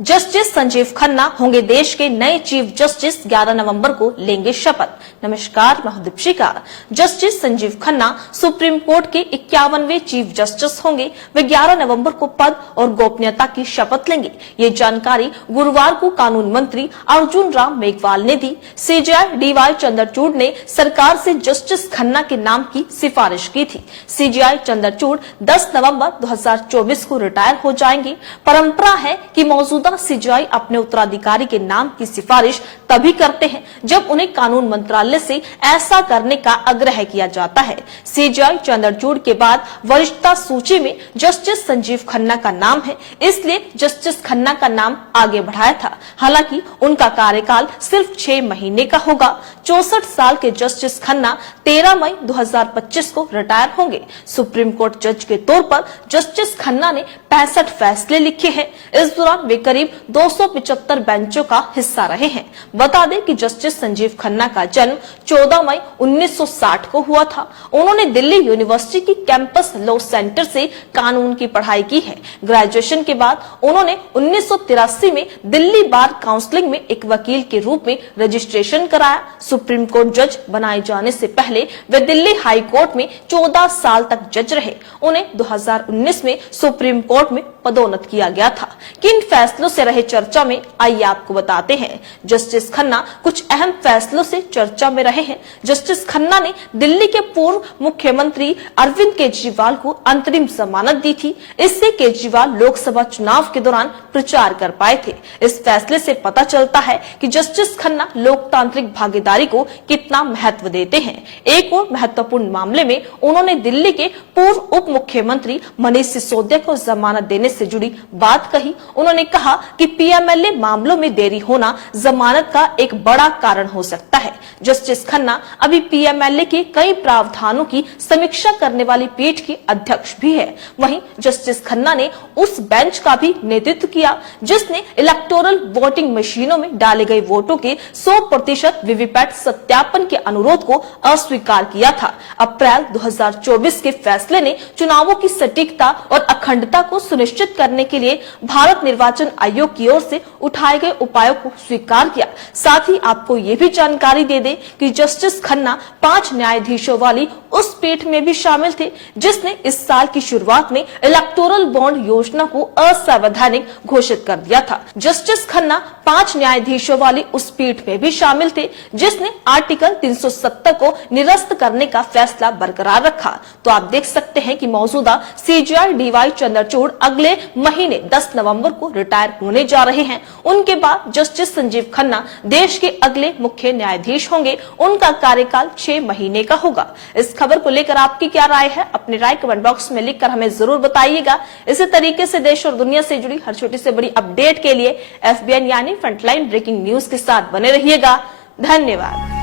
Justice Sanjeev Khanna होंगे देश के नए चीफ जस्टिस। 11 नवंबर को लेंगे शपथ। नमस्कार, मैं हूं Deepika. Justice Sanjeev Khanna supreme court के 51वें चीफ जस्टिस होंगे। वे 11 नवंबर को पद और गोपनीयता की शपथ लेंगे। ये जानकारी गुरुवार को कानून मंत्री अर्जुन राम मेघवाल ने दी। सीजेआई डीवाई चंद्रचूड़ ने सरकार से जस्टिस खन्ना के नाम की सिफारिश की थी। सीजेआई चंद्रचूड़ 10 नवंबर 2024 को रिटायर हो जाएंगे। परंपरा है कि मौजूदा सीजेआई अपने उत्तराधिकारी के नाम की सिफारिश तभी करते हैं जब उन्हें कानून मंत्रालय से ऐसा करने का आग्रह किया जाता है। सीजेआई चंद्रचूड़ के बाद वरिष्ठता सूची में जस्टिस संजीव खन्ना का नाम है, इसलिए जस्टिस खन्ना का नाम आगे बढ़ाया था। हालांकि उनका कार्यकाल सिर्फ 6 महीने का होगा। 64 साल के जस्टिस खन्ना 13 मई 2025 को रिटायर होंगे। सुप्रीम कोर्ट जज के तौर पर जस्टिस खन्ना ने 65 फैसले लिखे हैं। इस दौरान वे करीब 275 बेंचों का हिस्सा रहे हैं। बता दें कि जस्टिस संजीव खन्ना का जन्म 14 मई 1960 को हुआ था। उन्होंने दिल्ली यूनिवर्सिटी की कैंपस लॉ सेंटर से कानून की पढ़ाई की है। ग्रेजुएशन के बाद उन्होंने 1983 में दिल्ली बार काउंसिलिंग में एक वकील के रूप में रजिस्ट्रेशन कराया। सुप्रीम कोर्ट जज बनाए जाने से पहले वे दिल्ली हाई कोर्ट में 14 साल तक जज रहे। उन्हें 2019 में सुप्रीम कोर्ट में पदोन्नत किया गया था। किन फैसलों से रहे चर्चा में, आइए आपको बताते हैं। जस्टिस खन्ना कुछ अहम फैसलों से चर्चा में रहे हैं। जस्टिस खन्ना ने दिल्ली के पूर्व मुख्यमंत्री अरविंद केजरीवाल को अंतरिम जमानत दी थी। इससे केजरीवाल लोकसभा चुनाव के दौरान प्रचार कर पाए थे। इस फैसले से पता चलता है कि जस्टिस खन्ना लोकतांत्रिक भागीदारी को कितना महत्व देते हैं। एक और महत्वपूर्ण मामले में उन्होंने दिल्ली के पूर्व उप मुख्यमंत्री मनीष सिसोदिया को जमानत देने से जुड़ी बात कही। उन्होंने कहा कि पीएमएलए मामलों में देरी होना जमानत का एक बड़ा कारण हो सकता है। जस्टिस खन्ना अभी पीएमएलए के कई प्रावधानों की समीक्षा करने वाली पीठ के अध्यक्ष भी है। वहीं जस्टिस खन्ना ने उस बेंच का भी नेतृत्व किया जिसने इलेक्टोरल वोटिंग मशीनों में डाले गए वोटों के 100% वीवीपैट सत्यापन के अनुरोध को अस्वीकार किया था। अप्रैल 2024 के फैसले ने चुनावों की सटीकता और अखंडता को सुनिश्चित करने के लिए भारत निर्वाचन आयोग की ओर से उठाए गए उपायों को स्वीकार किया। साथ ही आपको ये भी जानकारी दे दें कि जस्टिस खन्ना 5 न्यायाधीशों वाली उस पीठ में भी शामिल थे जिसने इस साल की शुरुआत में इलेक्टोरल बॉन्ड योजना को असंवैधानिक घोषित कर दिया था। जस्टिस खन्ना 5 न्यायाधीशों वाली उस पीठ में भी शामिल थे जिसने आर्टिकल 370 को निरस्त करने का फैसला बरकरार रखा। तो आप देख सकते हैं कि मौजूदा सीजेआई डीवाई चंद्रचूड़ अगले महीने 10 नवंबर को रिटायर होने जा रहे हैं। उनके बाद जस्टिस संजीव खन्ना देश के अगले मुख्य न्यायाधीश होंगे। उनका कार्यकाल 6 महीने का होगा। इस खबर को लेकर आपकी क्या राय है? अपनी राय कमेंट बॉक्स में लिखकर हमें जरूर बताइएगा। इसी तरीके से देश और दुनिया से जुड़ी हर छोटी से बड़ी अपडेट के लिए FBN यानी फ्रंटलाइन ब्रेकिंग न्यूज के साथ बने रहिएगा। धन्यवाद।